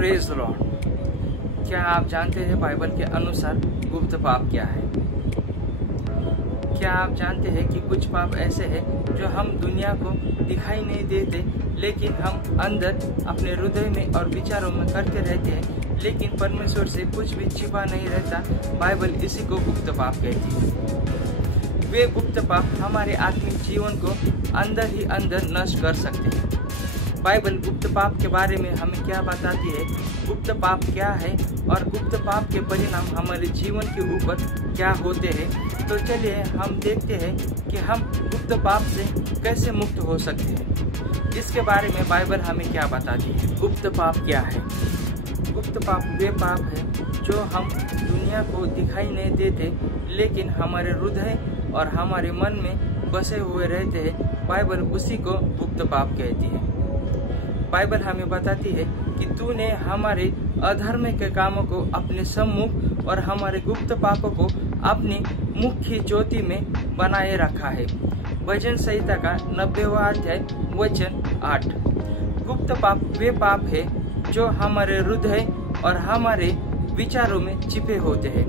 Praise the Lord. क्या आप जानते हैं बाइबल के अनुसार गुप्त पाप क्या है? क्या आप जानते हैं कि कुछ पाप ऐसे हैं जो हम दुनिया को दिखाई नहीं देते, लेकिन हम अंदर अपने हृदय में और विचारों में करते रहते हैं, लेकिन परमेश्वर से कुछ भी छिपा नहीं रहता। बाइबल इसी को गुप्त पाप कहती है। वे गुप्त पाप हमारे आत्मिक जीवन को अंदर ही अंदर नष्ट कर सकते हैं। बाइबल गुप्त पाप के बारे में हमें क्या बताती है, गुप्त पाप क्या है और गुप्त पाप के परिणाम हमारे जीवन के ऊपर क्या होते हैं। तो चलिए हम देखते हैं कि हम गुप्त पाप से कैसे मुक्त हो सकते हैं। इसके बारे में बाइबल हमें क्या बताती है। गुप्त पाप क्या है? गुप्त पाप वे पाप है जो हम दुनिया को दिखाई नहीं देते, लेकिन हमारे हृदय और हमारे मन में बसे हुए रहते हैं। बाइबल उसी को गुप्त पाप कहती है। बाइबल हमें बताती है कि तूने हमारे अधर्म के कामों को अपने सम्मुख और हमारे गुप्त पापों को अपनी मुख की ज्योति में बनाए रखा है। भजन संहिता का 90वां अध्याय वचन 8। गुप्त पाप वे पाप है जो हमारे हृदय और हमारे विचारों में छिपे होते हैं।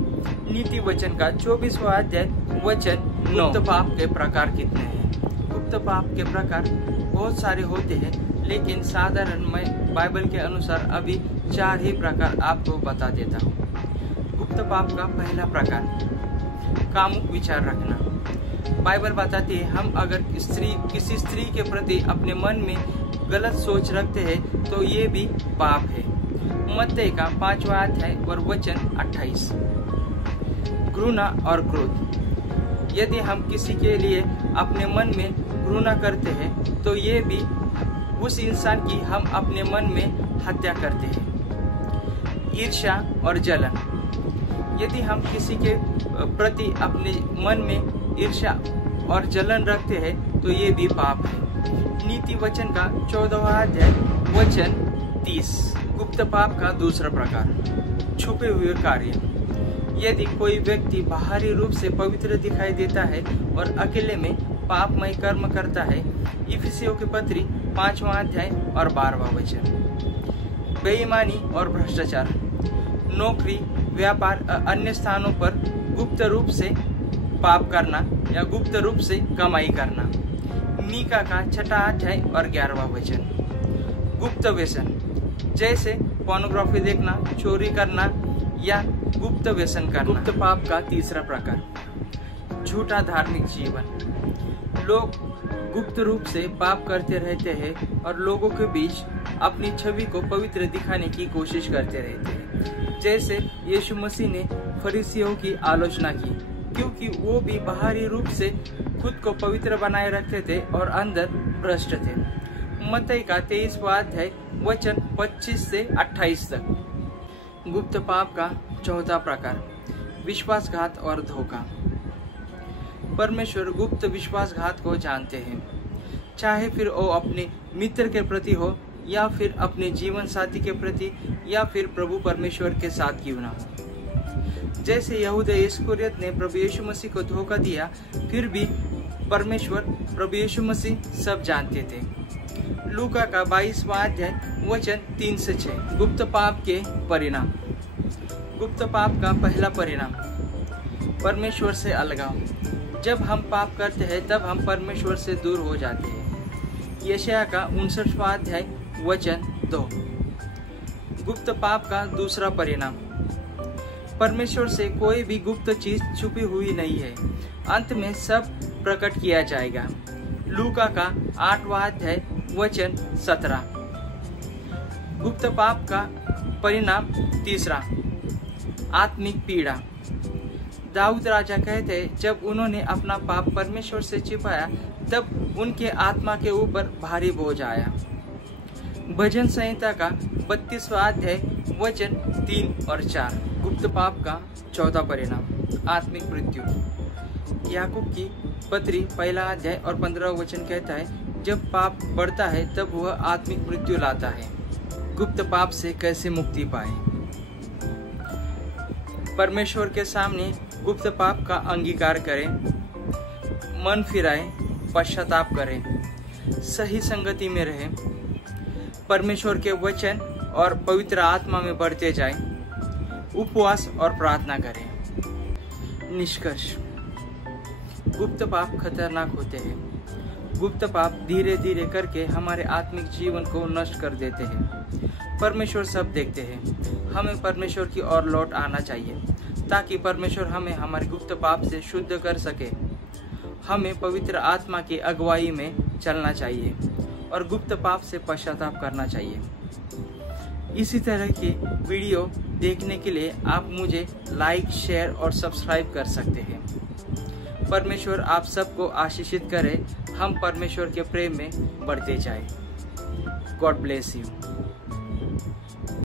नीति वचन का 24वां अध्याय वचन 9। गुप्त पाप के प्रकार कितने हैं? गुप्त पाप के प्रकार बहुत सारे होते हैं, लेकिन साधारण मैं बाइबल के अनुसार अभी 4 ही प्रकार आपको बता देता हूँ। गुप्त पाप का पहला प्रकार, कामुक विचार रखना। बाइबल बताती है हम अगर किसी स्त्री के प्रति अपने मन में गलत सोच रखते हैं तो ये भी पाप है। मत्ती का 5वां अध्याय और वचन 28। घृणा और क्रोध। यदि हम किसी के लिए अपने मन में घृणा करते हैं तो ये भी उस इंसान की हम अपने मन में हत्या करते हैं। ईर्ष्या और जलन। यदि हम किसी के प्रति अपने मन में ईर्ष्या और जलन रखते हैं तो ये भी पाप है। नीति वचन का 14वां अध्याय वचन 30। गुप्त पाप का दूसरा प्रकार, छुपे हुए कार्य। यदि कोई व्यक्ति बाहरी रूप से पवित्र दिखाई देता है और अकेले में पापमय कर्म करता है। इफिसियों की पत्री 5वां अध्याय और 12वां वचन। बेईमानी और भ्रष्टाचार। नौकरी, व्यापार, अन्य स्थानों पर गुप्त रूप से पाप करना या गुप्त रूप से कमाई करना। मीका का 6वां अध्याय और 11वां वचन। गुप्त व्यसन, जैसे पोर्नोग्राफी देखना, चोरी करना या गुप्त व्यसन करना। गुप्त पाप का तीसरा प्रकार, झूठा धार्मिक जीवन। लोग गुप्त रूप से पाप करते रहते हैं और लोगों के बीच अपनी छवि को पवित्र दिखाने की कोशिश करते रहते हैं। जैसे यीशु मसीह ने फरीसियों की आलोचना की, क्योंकि वो भी बाहरी रूप से खुद को पवित्र बनाए रखते थे और अंदर भ्रष्ट थे। मत्ती का 23वां अध्याय वचन 25 से 28 तक। गुप्त पाप का चौथा प्रकार, विश्वासघात और धोखा। परमेश्वर गुप्त विश्वासघात को जानते हैं, चाहे फिर वो अपने मित्र के प्रति हो या फिर अपने जीवन साथी के प्रति या फिर प्रभु परमेश्वर के साथ क्यों ना हो। जैसे यहूदा इस्करियोत ने प्रभु यीशु मसीह को धोखा दिया, फिर भी परमेश्वर प्रभु यीशु मसीह सब जानते थे। लूका का 22वां अध्याय वचन 3 से 6। गुप्त पाप के परिणाम। गुप्त पाप का पहला परिणाम, परमेश्वर से अलगाव। जब हम पाप करते हैं तब हम परमेश्वर से दूर हो जाते हैं। यशायाह का 59वां अध्याय वचन 2। गुप्त पाप का दूसरा परिणाम, परमेश्वर से कोई भी गुप्त चीज छुपी हुई नहीं है, अंत में सब प्रकट किया जाएगा। लूका का 8वां अध्याय वचन 17। गुप्त पाप का परिणाम तीसरा, आत्मिक पीड़ा। दाऊद राजा कहते हैं, जब उन्होंने अपना पाप परमेश्वर से छिपाया तब उनके आत्मा के ऊपर भारी बोझ आया। भजन संहिता का 32वां अध्याय वचन 3 और 4। गुप्त पाप का चौथा परिणाम, आत्मिक मृत्यु। याकूब की पत्री 1 अध्याय और 15वां वचन कहता है, जब पाप बढ़ता है तब वह आत्मिक मृत्यु लाता है। गुप्त पाप से कैसे मुक्ति पाए? परमेश्वर के सामने गुप्त पाप का अंगीकार करें, मन फिराएं, पश्चाताप करें, सही संगति में रहें, परमेश्वर के वचन और पवित्र आत्मा में बढ़ते जाएं, उपवास और प्रार्थना करें। निष्कर्ष, गुप्त पाप खतरनाक होते हैं। गुप्त पाप धीरे धीरे करके हमारे आत्मिक जीवन को नष्ट कर देते हैं। परमेश्वर सब देखते हैं। हमें परमेश्वर की ओर लौट आना चाहिए ताकि परमेश्वर हमें हमारे गुप्त पाप से शुद्ध कर सके। हमें पवित्र आत्मा की अगुवाई में चलना चाहिए और गुप्त पाप से पश्चाताप करना चाहिए। इसी तरह की वीडियो देखने के लिए आप मुझे लाइक, शेयर और सब्सक्राइब कर सकते हैं। परमेश्वर आप सबको आशीषित करे। हम परमेश्वर के प्रेम में बढ़ते जाएं। God bless you.